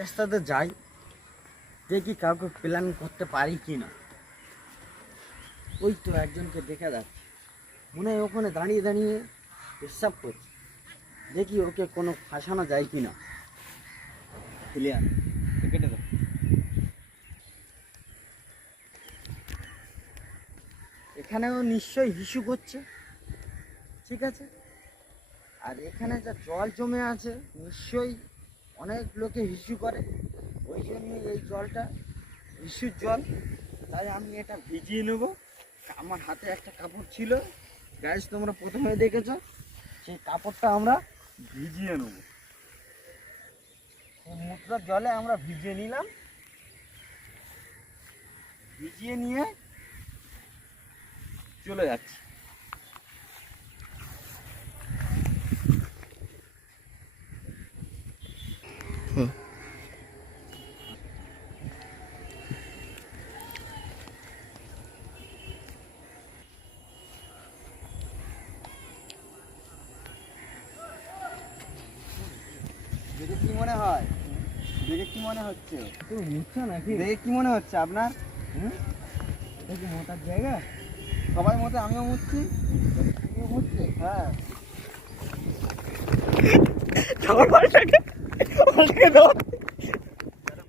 রাস্তাতে যাই, দেখি কাউকে প্ল্যান করতে পারি কি না। ওই তো একজনকে দেখা যাচ্ছে, মনে হয় ওখানে দাঁড়িয়ে দাঁড়িয়ে পেশাব করছে। দেখি ওকে কোনো ফাঁসানো যায় কি না। ক্লিয়ার কেটে দাও। এখানেও নিশ্চয়ই হিসু করছে, ঠিক আছে। আর এখানে যা জল জমে আছে, নিশ্চয়ই অনেক লোকে হিসু করে, ওই জন্যই এই জলটা হিসুর জল। তাই আমি এটা ভিজিয়ে নেব। আমার হাতে একটা কাপড় ছিল, গাইস তোমরা প্রথমে দেখেছো, সেই কাপড়টা আমরা ভিজিয়ে নেব। মুদ্রার জলে আমরা ভিজিয়ে নিলাম, ভিজিয়ে নিয়ে চলে যাচ্ছি। দেখে কি মনে হয়? দেখে কি মনে হচ্ছে? তুমি মুছছো নাকি? দেখে কি মনে হচ্ছে আপনার? এটা কি মোটার জায়গা? সবাই মতে আমিও মুছছি। তুমিও মুছছে? হ্যাঁ।